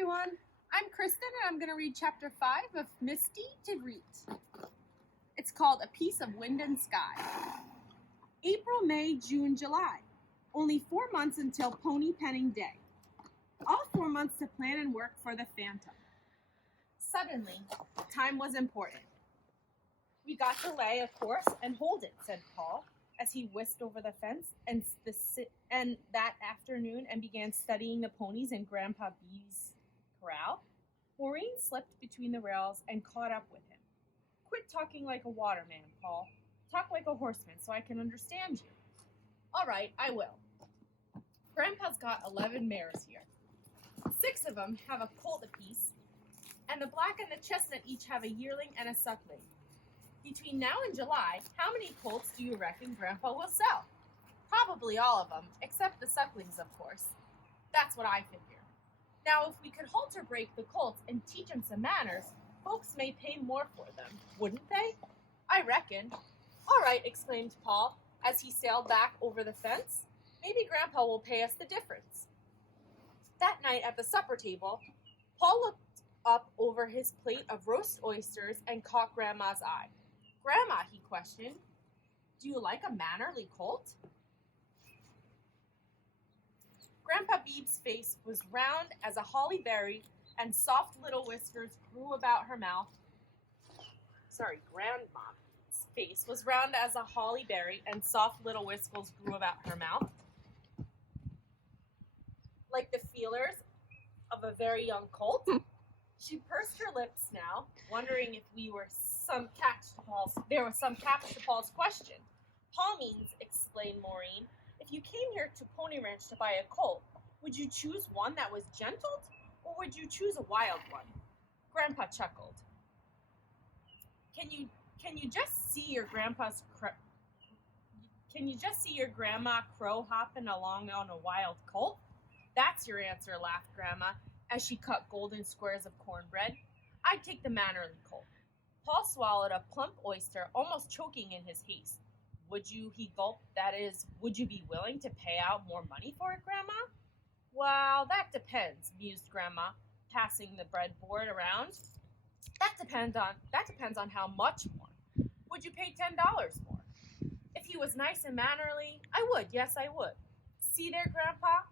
everyone, I'm Kristin and I'm going to read chapter 5 of Misty of Rete. It's called A Piece of Wind and Sky. April, May, June, July. Only 4 months until pony penning day. All 4 months to plan and work for the phantom. Suddenly, time was important. We got to lay a course and hold it, said Paul, as he whisked over the fence and that afternoon and began studying the ponies in Grandpa B's corral. Maureen slipped between the rails and caught up with him. Quit talking like a waterman, Paul. Talk like a horseman so I can understand you. All right, I will. Grandpa's got 11 mares here. 6 of them have a colt apiece, and the black and the chestnut each have a yearling and a suckling. Between now and July, how many colts do you reckon Grandpa will sell? Probably all of them, except the sucklings, of course. That's what I figure. Now, if we could halter break the colts and teach them some manners, folks may pay more for them, wouldn't they? I reckon. All right, exclaimed Paul, as he sailed back over the fence. Maybe Grandpa will pay us the difference. That night at the supper table, Paul looked up over his plate of roast oysters and caught Grandma's eye. Grandma, he questioned, do you like a mannerly colt? Grandpa Beeb's face was round as a holly berry, and soft little whiskers grew about her mouth. Grandma's face was round as a holly berry, and soft little whiskers grew about her mouth, like the feelers of a very young colt. She pursed her lips now, wondering if there was some catch to Paul's question. Paul means, explained Maureen, if you came here to Pony Ranch to buy a colt, would you choose one that was gentled, or would you choose a wild one? Grandpa chuckled. Can you just see your grandma crow hopping along on a wild colt? That's your answer, laughed Grandma, as she cut golden squares of cornbread. I'd take the mannerly colt. Paul swallowed a plump oyster, almost choking in his haste. Would you, he gulped, that is, would you be willing to pay out more money for it, Grandma? Well, that depends, mused Grandma, passing the breadboard around. That depends on how much more. Would you pay $10 more? If he was nice and mannerly, I would, yes, I would. See there, Grandpa?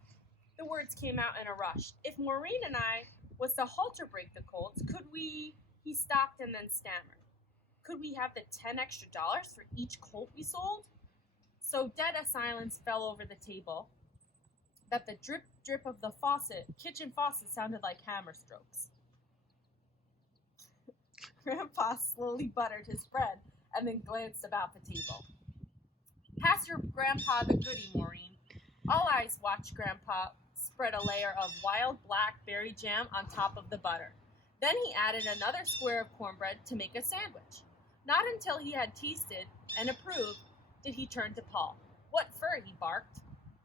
The words came out in a rush. If Maureen and I was to halter break the colts, could we... He stopped and then stammered. Could we have the $10 extra for each colt we sold? So dead a silence fell over the table that the drip drip of the kitchen faucet sounded like hammer strokes. Grandpa slowly buttered his bread and then glanced about the table. Pass your grandpa the goody, Maureen. All eyes watched Grandpa spread a layer of wild blackberry jam on top of the butter. Then he added another square of cornbread to make a sandwich. Not until he had tasted and approved did he turn to Paul. What for? He barked.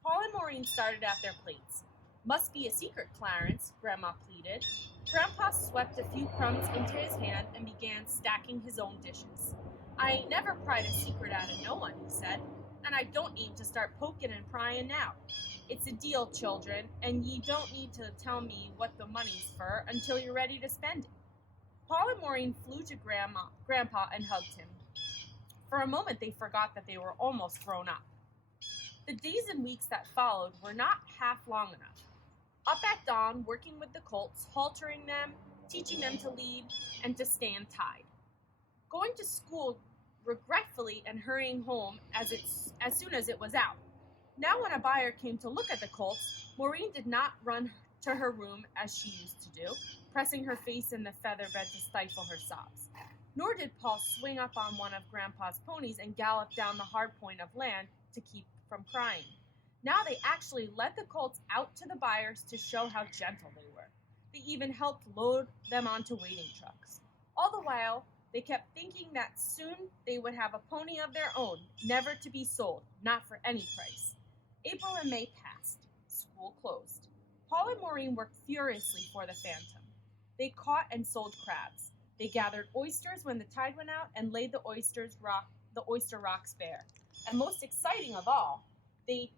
Paul and Maureen started at their plates. Must be a secret, Clarence, Grandma pleaded. Grandpa swept a few crumbs into his hand and began stacking his own dishes. I ain't never pried a secret out of no one, he said, and I don't aim to start poking and prying now. It's a deal, children, and ye don't need to tell me what the money's for until you're ready to spend it. Paul and Maureen flew to Grandpa and hugged him. For a moment they forgot that they were almost grown up. The days and weeks that followed were not half long enough. Up at dawn, working with the colts, haltering them, teaching them to lead, and to stand tied. Going to school regretfully and hurrying home as soon as it was out. Now when a buyer came to look at the colts, Maureen did not run to her room as she used to do, pressing her face in the feather bed to stifle her sobs. Nor did Paul swing up on one of Grandpa's ponies and gallop down the hard point of land to keep from crying. Now they actually led the colts out to the buyers to show how gentle they were. They even helped load them onto waiting trucks. All the while, they kept thinking that soon they would have a pony of their own, never to be sold, not for any price. April and May passed. School closed. Paul and Maureen worked furiously for the phantom. They caught and sold crabs. They gathered oysters when the tide went out and laid the oyster rocks bare. And most exciting of all, they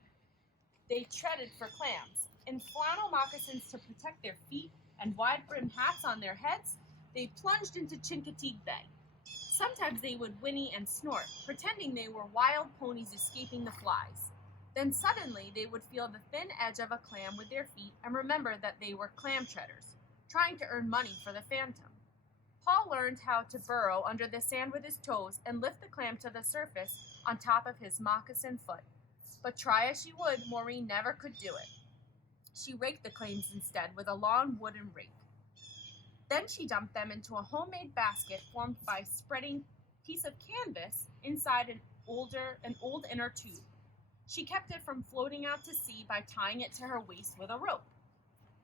treaded for clams. In flannel moccasins to protect their feet and wide-brimmed hats on their heads, they plunged into Chincoteague Bay. Sometimes they would whinny and snort, pretending they were wild ponies escaping the flies. Then suddenly they would feel the thin edge of a clam with their feet and remember that they were clam treaders, trying to earn money for the phantom. Paul learned how to burrow under the sand with his toes and lift the clam to the surface on top of his moccasin foot. But try as she would, Maureen never could do it. She raked the clams instead with a long wooden rake. Then she dumped them into a homemade basket formed by spreading a piece of canvas inside an old inner tube. She kept it from floating out to sea by tying it to her waist with a rope.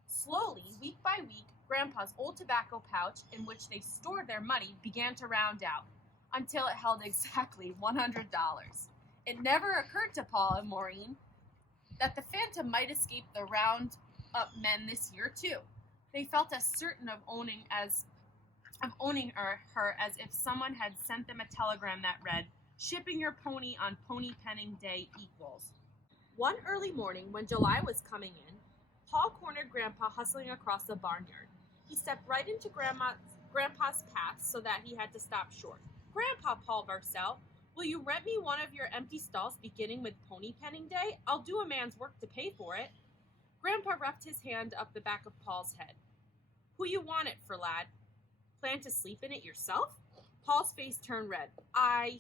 Slowly, week by week, Grandpa's old tobacco pouch in which they stored their money began to round out, until it held exactly $100. It never occurred to Paul and Maureen that the phantom might escape the round-up men this year, too. They felt as certain of owning her as if someone had sent them a telegram that read, "Shipping your pony on pony penning day equals." One early morning, when July was coming in, Paul cornered Grandpa hustling across the barnyard. He stepped right into Grandpa's path so that he had to stop short. "Grandpa," Paul burst out, "will you rent me one of your empty stalls beginning with pony penning day? I'll do a man's work to pay for it." Grandpa roughed his hand up the back of Paul's head. "Who you want it for, lad? Plan to sleep in it yourself?" Paul's face turned red.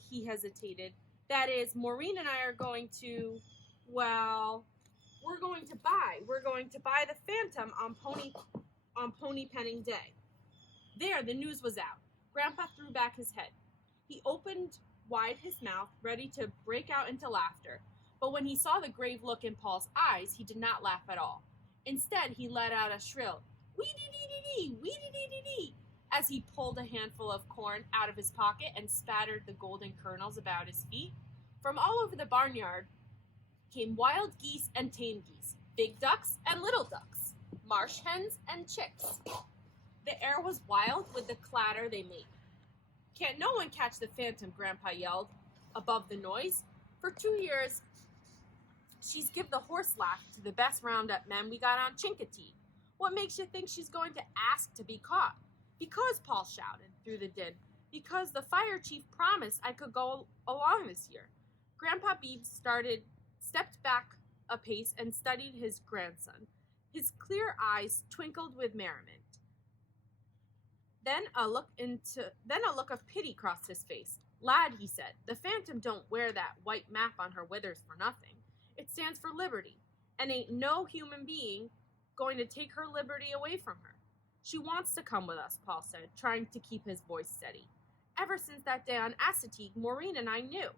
He hesitated. "That is, Maureen and I are going to, well, we're going to buy the phantom on pony penning day." There, the news was out. Grandpa threw back his head. He opened wide his mouth, ready to break out into laughter. But when he saw the grave look in Paul's eyes, he did not laugh at all. Instead, he let out a shrill, "Wee-dee-dee-dee-dee, wee-dee-dee-dee-dee," as he pulled a handful of corn out of his pocket and spattered the golden kernels about his feet. From all over the barnyard came wild geese and tame geese, big ducks and little ducks, marsh hens and chicks. The air was wild with the clatter they made. "Can't no one catch the phantom," Grandpa yelled above the noise. "For 2 years, she's give the horse laugh to the best roundup men we got on Chincoteague. What makes you think she's going to ask to be caught?" "Because," Paul shouted through the din, "because the fire chief promised I could go along this year." Grandpa Beebe stepped back a pace and studied his grandson. His clear eyes twinkled with merriment. Then a look of pity crossed his face. "Lad," he said, "the phantom don't wear that white map on her withers for nothing. It stands for liberty, and ain't no human being going to take her liberty away from her." "She wants to come with us," Paul said, trying to keep his voice steady. "Ever since that day on Chincoteague, Maureen and I knew."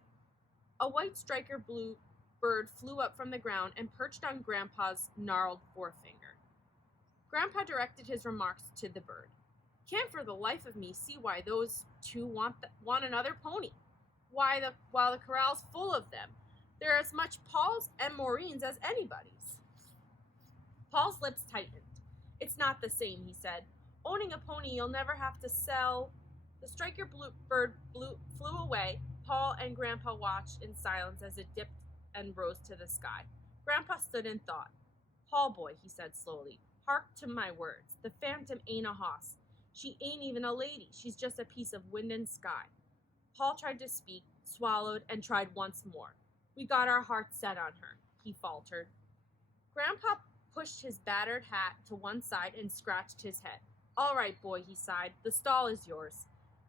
A white striker blue bird flew up from the ground and perched on Grandpa's gnarled forefinger. Grandpa directed his remarks to the bird. "Can't for the life of me see why those two want another pony. While the corral's full of them. They're as much Paul's and Maureen's as anybody's." Paul's lips tightened. "It's not the same," he said. "Owning a pony you'll never have to sell." The striker bird flew away. Paul and Grandpa watched in silence as it dipped and rose to the sky. Grandpa stood in thought. "Paul boy," he said slowly, "hark to my words. The phantom ain't a hoss. She ain't even a lady. She's just a piece of wind and sky." Paul tried to speak, swallowed, and tried once more. "We got our hearts set on her," he faltered. Grandpa pushed his battered hat to one side and scratched his head. "All right, boy," he sighed. "The stall is yours."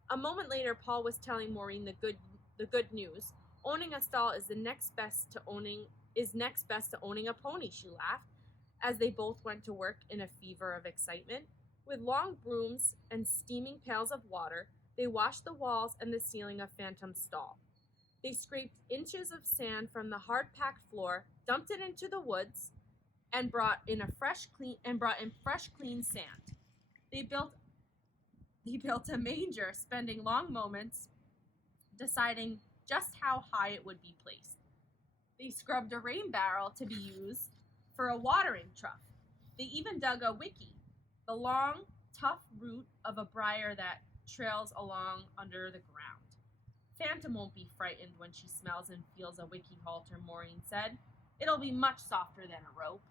A moment later, Paul was telling Maureen the good news. "Owning a stall is next best to owning a pony," she laughed, as they both went to work in a fever of excitement. With long brooms and steaming pails of water, they washed the walls and the ceiling of Phantom's stall. They scraped inches of sand from the hard-packed floor, dumped it into the woods, and brought in fresh, clean sand. He built a manger, spending long moments deciding just how high it would be placed. They scrubbed a rain barrel to be used for a watering trough. They even dug a wickie, the long, tough root of a briar that trails along under the ground. "Phantom won't be frightened when she smells and feels a wickie halter," Maureen said. "It'll be much softer than a rope."